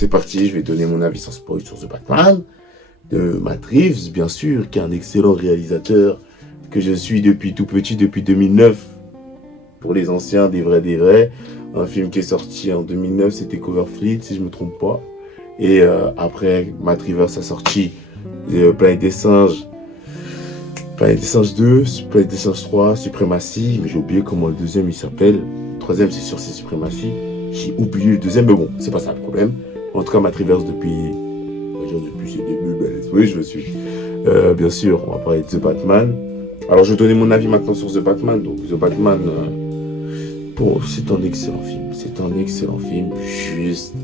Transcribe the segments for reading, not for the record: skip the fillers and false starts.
c'est parti, je vais donner mon avis sans spoil sur The Batman, de Matt Reeves, bien sûr, qui est un excellent réalisateur, que je suis depuis tout petit, depuis 2009, pour les anciens, des vrais. Un film qui est sorti en 2009, c'était Cloverfield, si je me trompe pas. Et après, Matt Reeves a sorti Planète des Singes 2, Planète des Singes 3, Suprématie, mais j'ai oublié comment le deuxième il s'appelle. Le troisième, c'est sûr, c'est Suprématie. J'ai oublié le deuxième, mais bon, c'est pas ça le problème. En tout cas, Matt Reeves, depuis ses débuts, oui, je le suis. Bien sûr, on va parler de The Batman. Alors, je vais donner mon avis maintenant sur The Batman. Donc, The Batman, bon, c'est un excellent film. C'est un excellent film. Juste,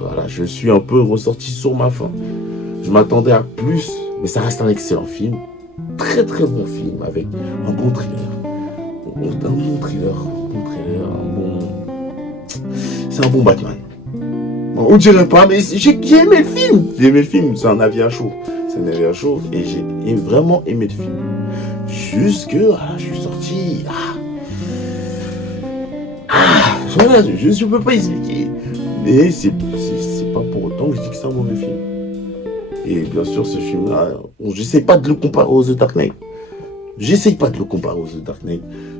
voilà, je suis un peu ressorti sur ma faim. Je m'attendais à plus, mais ça reste un excellent film. Très bon film, avec un bon thriller. C'est un bon Batman. On dirait pas, mais j'ai aimé le film. J'ai aimé le film, c'est un avis à chaud. Et j'ai vraiment aimé le film. Juste que, voilà, je suis sorti. Voilà, je peux pas expliquer. Mais c'est pas pour autant que je dis que c'est un mauvais film. Et bien sûr, ce film-là, j'essaie pas de le comparer aux The Dark Knight.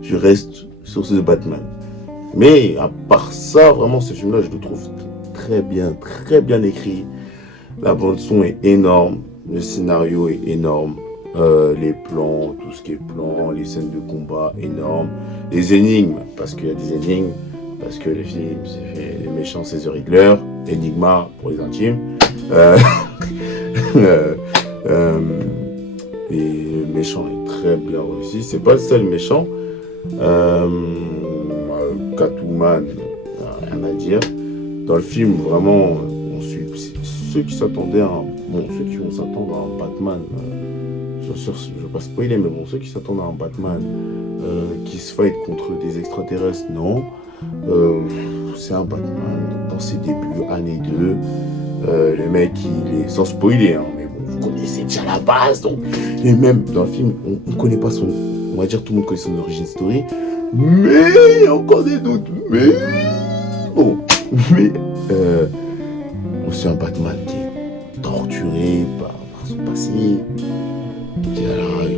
Je reste sur The Batman. Mais à part ça, vraiment, ce film-là, je le trouve très bien écrit. La bande-son est énorme. Le scénario est énorme. Les plans, tout ce qui est plans, les scènes de combat, énormes. Les énigmes, parce qu'il y a des énigmes. Parce que les films, les méchants, c'est The Riddler. Enigma pour les intimes. Et le méchant est très bien réussi. C'est pas le seul méchant. Catwoman, rien à dire. Dans le film, vraiment, on suit ceux qui s'attendaient à ceux qui vont s'attendre à un Batman. Je ne vais pas spoiler, mais bon, ceux qui s'attendent à un Batman qui se fight contre des extraterrestres, non. C'est un Batman dans ses débuts, année 2. Le mec, il est sans spoiler, hein, mais bon, vous connaissez déjà la base, donc. Et même dans le film, on ne connaît pas son. On va dire tout le monde connaît son origin story, mais il y a encore des doutes. Mais bon, c'est un Batman qui est torturé par son passé,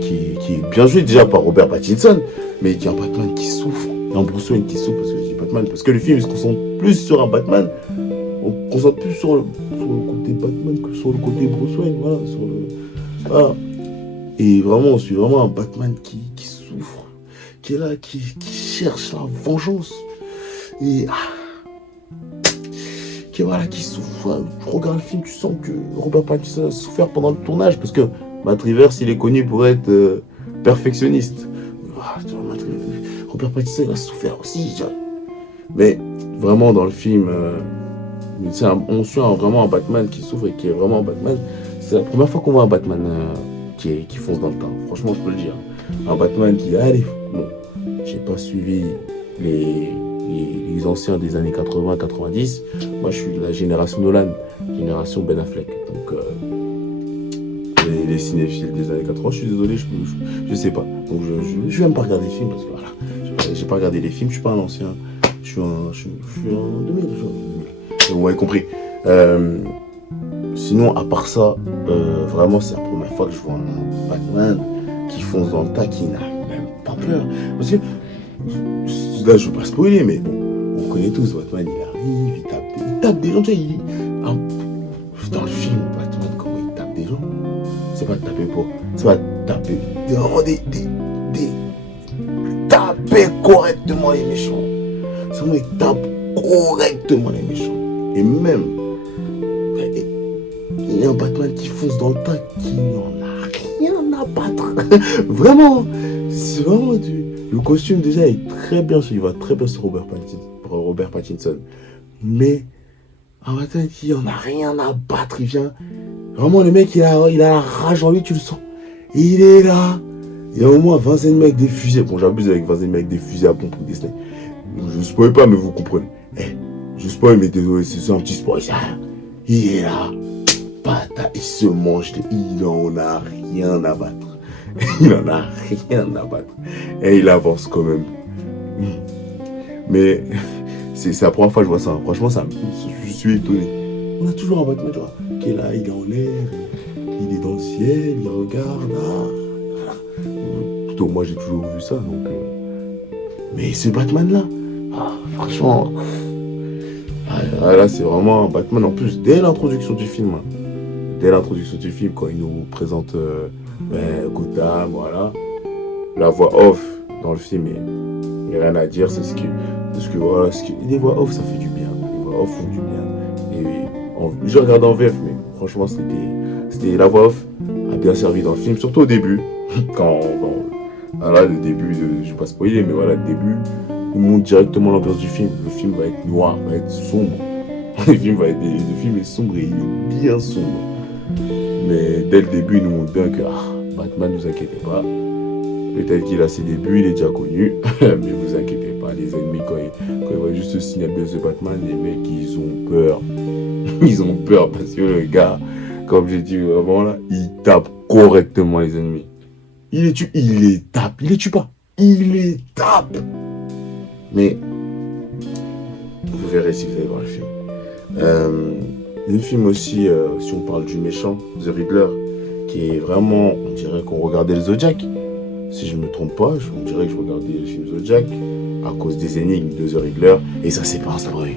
qui est bien joué déjà par Robert Pattinson, mais qui est un Batman qui souffre, un Bruce Wayne qui souffre parce que je dis Batman, parce que le film se concentre plus sur un Batman. On se concentre plus sur le côté Batman que sur le côté Bruce Wayne, voilà, Et vraiment, on suit vraiment un Batman qui souffre, qui est là, qui cherche la vengeance, et qui souffre. Tu regardes le film, tu sens que Robert Pattinson a souffert pendant le tournage, parce que Matt Reeves, il est connu pour être perfectionniste. Robert Pattinson a souffert aussi, mais vraiment dans le film. On suit vraiment un Batman qui souffre et qui est vraiment un Batman. C'est la première fois qu'on voit un Batman qui fonce dans le temps. Franchement, je peux le dire. Un Batman qui, j'ai pas suivi les anciens des années 80-90. Moi, je suis de la génération Nolan, génération Ben Affleck. Donc, les cinéphiles des années 80, je suis désolé, je sais pas. Donc, je vais même pas regarder les films parce que voilà, j'ai pas regardé les films, je suis pas un ancien. Je suis un 2000. Vous m'avez compris. Sinon, à part ça, vraiment, c'est la première fois que je vois un Batman qui fonce dans le tas, qui n'a même pas peur. Parce que, là, je veux pas spoiler, mais bon, on connaît tous, Batman, il arrive, il tape des gens, tu sais, dans le film, Batman, comment il tape des gens, c'est pas de taper pour, c'est pas de taper, vraiment taper correctement les méchants. C'est vraiment, il tape correctement les méchants. Et même, il y a un Batman qui fonce dans le tas, qui n'en a rien à battre. Vraiment, c'est vraiment le costume déjà est très bien, il va très bien sur Robert Pattinson. Mais un Batman qui n'en a rien à battre, il vient. Vraiment, le mec, il a la rage en lui, tu le sens. Il est là. Il y a au moins 20 ennemis avec des fusils. Bon, j'abuse avec 20 ennemis avec des fusils à pompe ou des snipes. Je ne spoil pas, mais vous comprenez. Je spoil, mais désolé, c'est un petit spoil, ça. Il est là. Il se mange, il n'en a rien à battre. Et il avance quand même. Mais c'est la première fois que je vois ça. Franchement, je suis étonné. On a toujours un Batman, tu vois, qui est là, il est en l'air, il est dans le ciel, il regarde. Plutôt, moi, j'ai toujours vu ça, donc. Mais ce Batman-là, franchement, là, c'est vraiment un Batman. En plus, dès l'introduction du film, quand il nous présente Gotham, voilà, la voix off dans le film, il n'y a rien à dire. Voilà, les voix off, ça fait du bien. Les voix off font du bien. Et je regarde en VF, mais franchement, c'était la voix off a bien servi dans le film, surtout au début, le début, je ne vais pas spoiler, mais voilà, le début, il montre directement l'ambiance du film. Le film va être noir, va être sombre. Le film est sombre et il est bien sombre. Mais dès le début, il nous montre bien que Batman, ne vous inquiétez pas. Peut-être qu'il a ses débuts, il est déjà connu, mais vous inquiétez pas, les ennemis, quand ils voient juste ce signal de ce Batman, les mecs, ils ont peur. Ils ont peur parce que le gars, comme j'ai dit vraiment là, il tape correctement les ennemis. Il les tue, il les tape, il les tue pas, il les tape. Mais vous verrez si vous allez voir le film. Le film aussi, si on parle du méchant, The Riddler, qui est vraiment, on dirait qu'on regardait le Zodiac. Si je ne me trompe pas, on dirait que je regardais le film Zodiac à cause des énigmes de The Riddler. Et ça, c'est pas un spoil.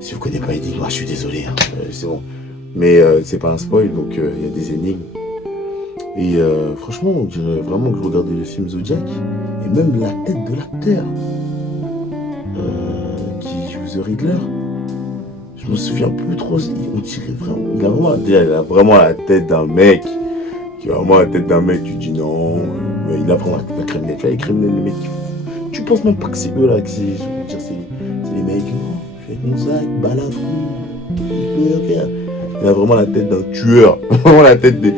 Si vous ne connaissez pas l'énigme, je suis désolé, c'est bon. Mais c'est pas un spoil, donc il y a des énigmes. Et franchement, on dirait vraiment que je regardais le film Zodiac. Et même la tête de l'acteur qui joue The Riddler, je me souviens plus trop. On dirait vraiment, il a vraiment la tête d'un mec. Qui a vraiment la tête d'un mec, tu dis non, mais il a vraiment la criminelle. Tu vois, les criminels, les mecs, tu penses même pas que c'est eux là, que c'est les mecs, non, je fais avec mon sac, balafre, il a vraiment la tête d'un tueur, vraiment la tête des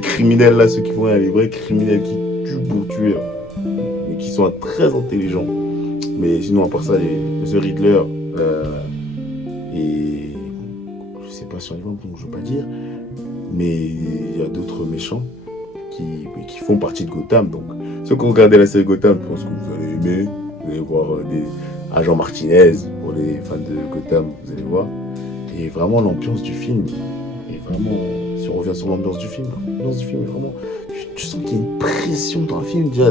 criminels là, ceux qui font les vrais criminels qui tuent pour tuer, mais qui sont très intelligents. Mais sinon, à part ça, The Riddler, et je sais pas sur les ventes, donc je veux pas dire. Mais il y a d'autres méchants qui font partie de Gotham. Donc, ceux qui ont regardé la série Gotham, je pense que vous allez aimer. Vous allez voir des agents Martinez pour les fans de Gotham, vous allez voir. Et vraiment, l'ambiance du film est vraiment. Si on revient sur l'ambiance du film est vraiment. Tu sens qu'il y a une pression dans le film. Déjà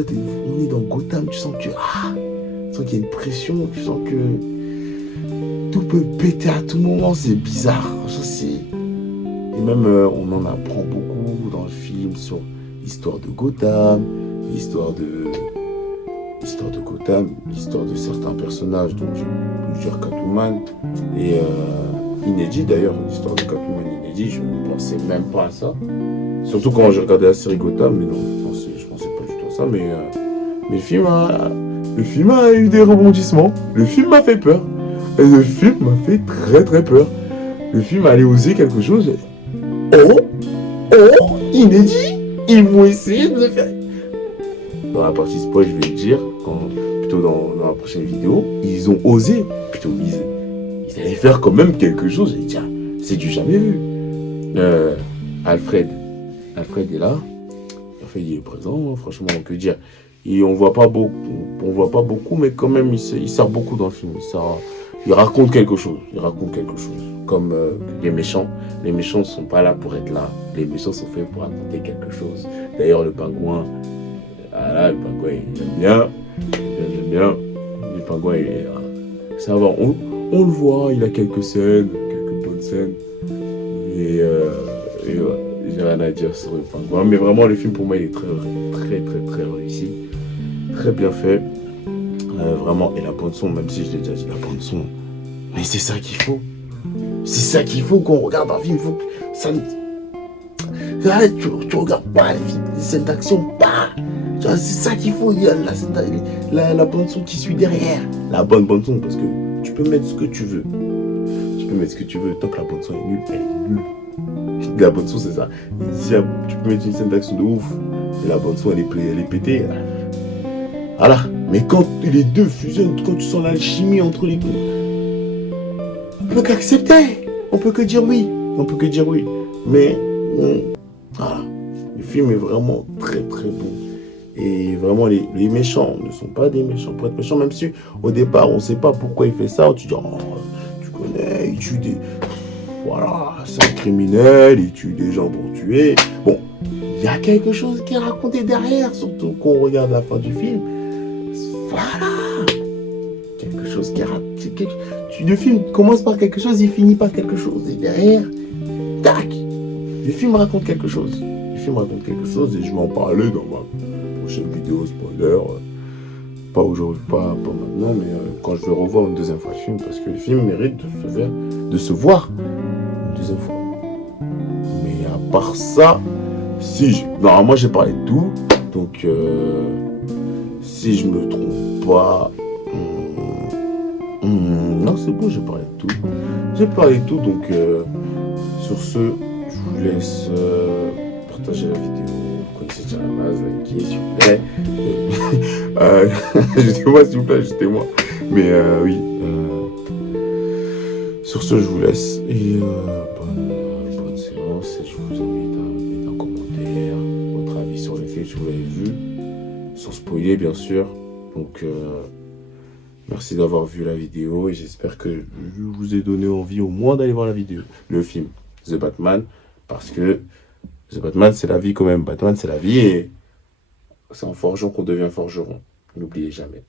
on est dans Gotham, tu sens qu'il y a une pression, tu sens que tout peut péter à tout moment. C'est bizarre. Et même, on en apprend beaucoup dans le film sur l'histoire de Gotham, l'histoire de certains personnages, donc je peux dire Catwoman, et inédit d'ailleurs, l'histoire de Catwoman inédit, je ne pensais même pas à ça. Surtout quand j'ai regardé la série Gotham, mais non, je pensais pas du tout à ça, mais le film a eu des rebondissements, le film m'a fait peur, et le film m'a fait très très peur. Le film allait oser quelque chose. Inédit, ils vont essayer de le faire. Dans la partie spoil, je vais le dire, plutôt dans la prochaine vidéo, ils ont osé, plutôt ils allaient faire quand même quelque chose. Et tiens, c'est du jamais vu. Alfred est là. Alfred il est présent, franchement, que dire. Et on voit pas beaucoup, mais quand même il sert beaucoup dans le film. Il raconte quelque chose. Comme les méchants. Les méchants ne sont pas là pour être là. Les méchants sont faits pour raconter quelque chose. D'ailleurs, le pingouin, le pingouin, il aime bien. J'aime bien. Le pingouin, ça va. On le voit, il a quelques scènes, quelques bonnes scènes. Et ouais, j'ai rien à dire sur le pingouin. Mais vraiment, le film, pour moi, il est très, très, très, très réussi. Très bien fait. Vraiment. Et la bande-son, même si je l'ai déjà dit, la bande-son. Mais c'est ça qu'il faut. C'est ça qu'il faut qu'on regarde un film. Tu regardes pas les scènes d'action, pas. C'est ça qu'il faut. Il y a la bande son qui suit derrière. La bonne bande son, parce que tu peux mettre ce que tu veux. Tant que la bande son est nulle, elle est nulle. La bande son, c'est ça. Si tu peux mettre une scène d'action de ouf et la bande son elle est pétée. Voilà. Mais quand les deux fusionnent, quand tu sens l'alchimie entre les deux, on peut qu'accepter. On peut que dire oui. Mais voilà. Le film est vraiment très très bon. Et vraiment, les méchants ne sont pas des méchants pour être méchants, même si au départ, on ne sait pas pourquoi il fait ça. Tu dis, oh, tu connais, il tue des... Voilà, c'est un criminel, il tue des gens pour tuer. Bon, il y a quelque chose qui est raconté derrière, surtout quand on regarde la fin du film. Voilà, quelque chose qui est raconté. Le film commence par quelque chose, il finit par quelque chose. Et derrière, tac, le film raconte quelque chose. Le film raconte quelque chose et je vais en parler dans ma prochaine vidéo spoiler. Pas aujourd'hui, pas maintenant, mais quand je vais revoir une deuxième fois le film, parce que le film mérite de se voir une deuxième fois. Mais à part ça, normalement j'ai parlé de tout, donc si je me trompe pas, non c'est bon, j'ai parlé de tout. J'ai parlé de tout, donc sur ce, je vous laisse partager la vidéo. Vous connaissez déjà la base, likez s'il vous plaît. Jetez-moi s'il vous plaît, jetez-moi. Mais oui. Sur ce, je vous laisse et bonne séance. Et je vous invite à mettre un commentaire, votre avis sur le film si vous l'avez vu, sans spoiler bien sûr. Donc merci d'avoir vu la vidéo et j'espère que je vous ai donné envie au moins d'aller voir la vidéo, le film The Batman, parce que The Batman c'est la vie quand même. Batman c'est la vie et c'est en forgeant qu'on devient forgeron. N'oubliez jamais.